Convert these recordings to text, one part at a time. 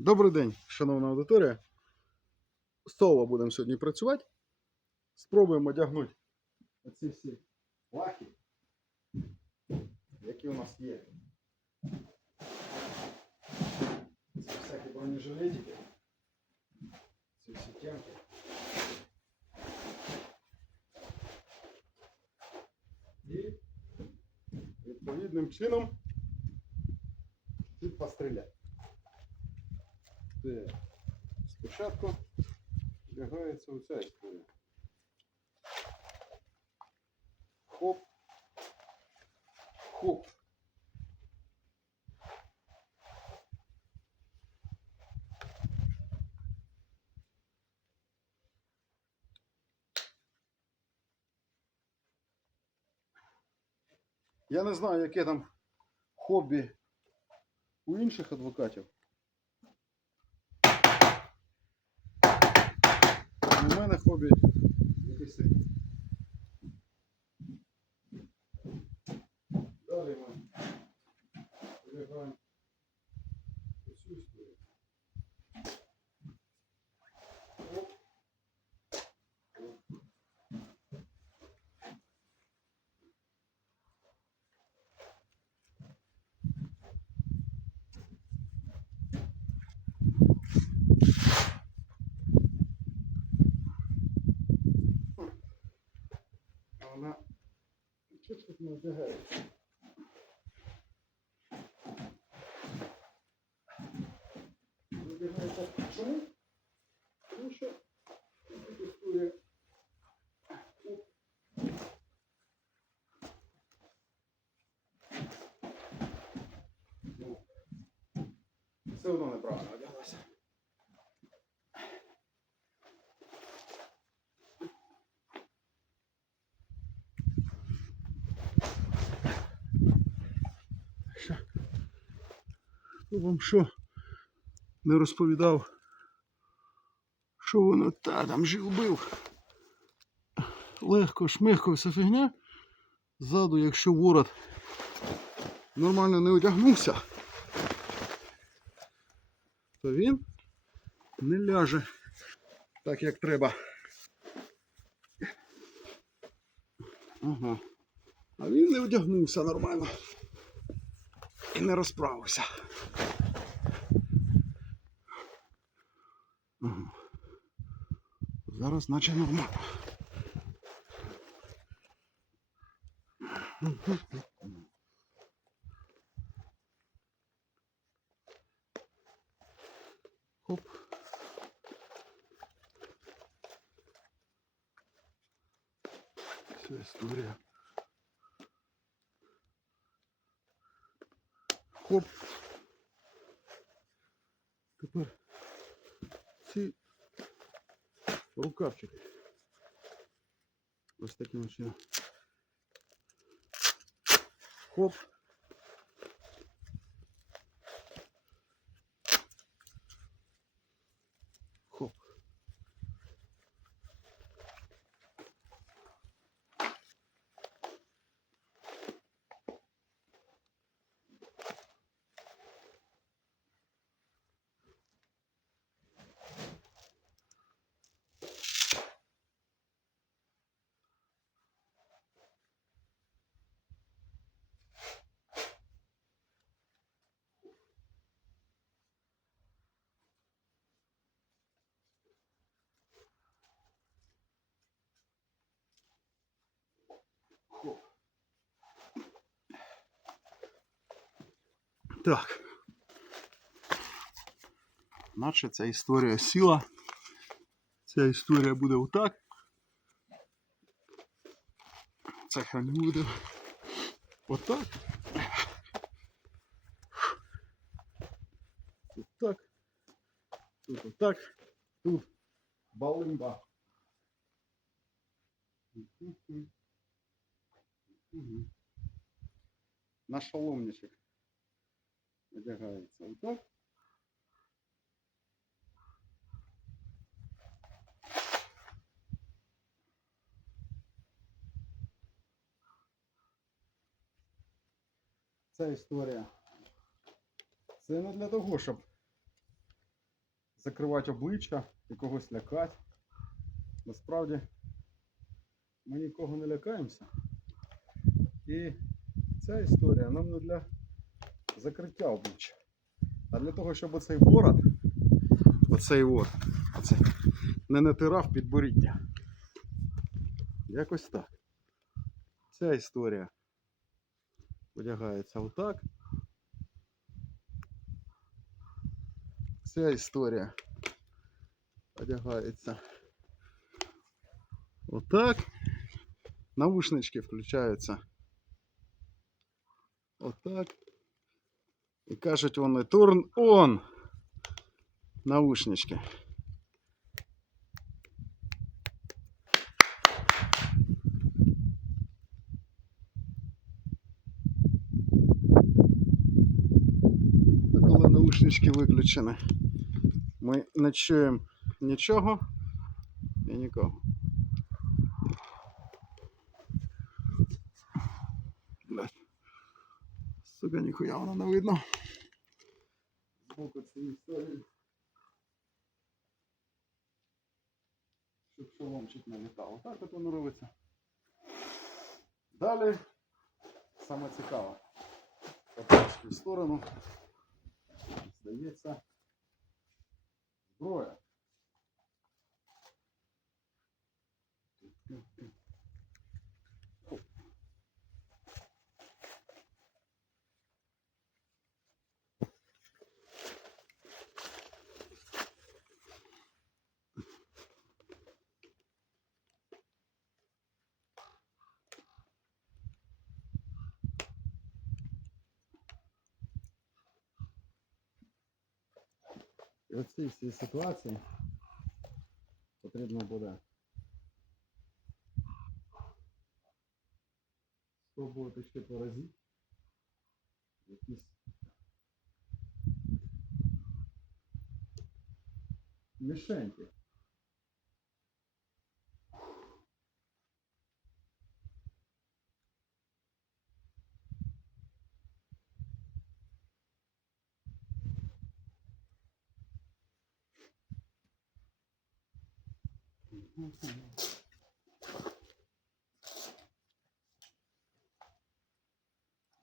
Добрий день, шановна аудиторія. З того будемо сьогодні працювати. Спробуємо одягнути оці всі лахи, які у нас є. Це всякі бронежилетики. Ці всі темки. І відповідним чином чуть постріляти. Це спочатку вдягається оця історія. Хоп. Хоп. Я не знаю, яке там хобі у інших адвокатів. У мене хобі якесь. Вона тут не одягається? Не одягається чому? Тому що. Оп. Ну, Все одно неправильно вам що не розповідав, що воно та там жив бив. Легко, шмихко, вся фігня. Ззаду, якщо ворот нормально не одягнувся, то він не ляже так, як треба. Ага. А він не одягнувся нормально і не розправився. Ага. Зараз наче нормально. Хоп. Вся історія. Хоп. Тепер ці рукавчики. Ось таким чином. Хоп. Хоп. Так. Наче ця історія сіла. Ця історія буде отак. Це хай не буде. Отак. Тут так. Тут отак. Тут балимба. Мгм. Угу. Одягається. Отак. Ця історія. Це не для того, щоб закривати обличчя і когось лякати. Насправді ми нікого не лякаємося. І ця історія нам не для закриття обличчя, а для того, щоб оцей ворот, оцей от, оце, не натирав підборіддя. Якось так. Ця історія одягається отак. Ця історія одягається отак. Навушнички включаються отак. І кажуть вони turn on наушнички. Коли наушнички виключені, ми не чуємо нічого і нікого. Сука, ніхуя воно не видно. Збоку цієї історії. Щоб шоломчик не літав. Так от воно робиться. Далі саме цікаве. Потрошки в сторону. Здається. Зброя. І в цій всій ситуації потрібно буде спробувати ще по разі якісь мішеньки.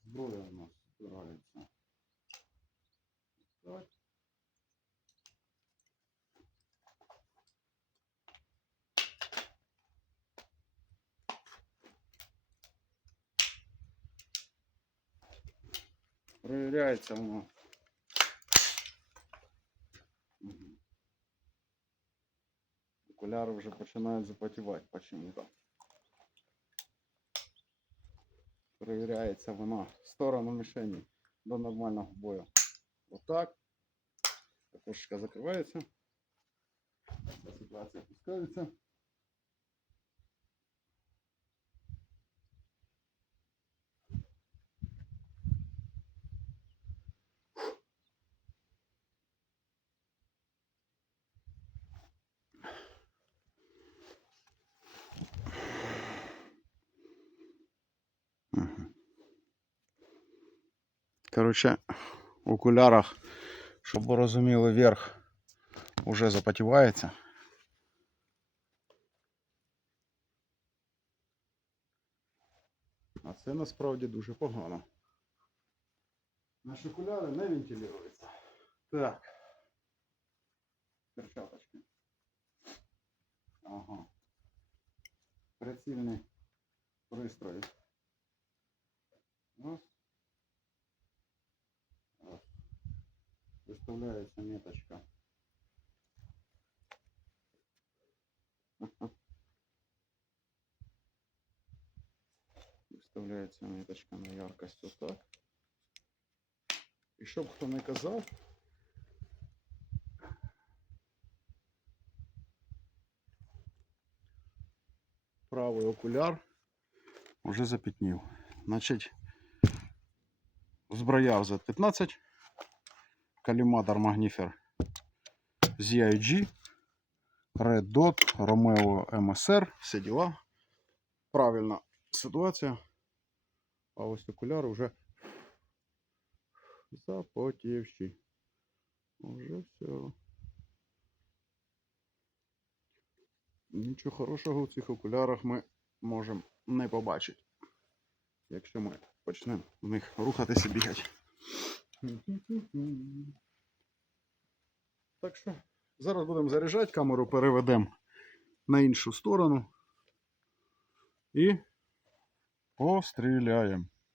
Зброя у нас збирається. Проявляється воно. Окуляри вже починають запотівати почему-то. Перевіряється вона в сторону мішені до нормального бою. Отак. Окошечко закривається. Ця ситуація опускається. Короче, в окулярах, щоб ви розуміли, верх уже запотівається. А це насправді дуже погано. Наші окуляри не вентилюються. Так. Перчаточки. Ага. Прицільний пристрій. Раз. Выставляется меточка. Виставляється меточка на яркость отак. І щоб хто не казав, правий окуляр уже запітнів. Значить, зброя Z15, каліматор Magnifer ZIG, Red Dot, Romeo MSR, всі діла. Правильна ситуація. А ось окуляр уже запотівші. Уже все. Нічого хорошого в цих окулярах ми можемо не побачити. Якщо ми почнемо в них рухатися бігати. Так що зараз будемо заряджати, камеру переведемо на іншу сторону і постріляємо.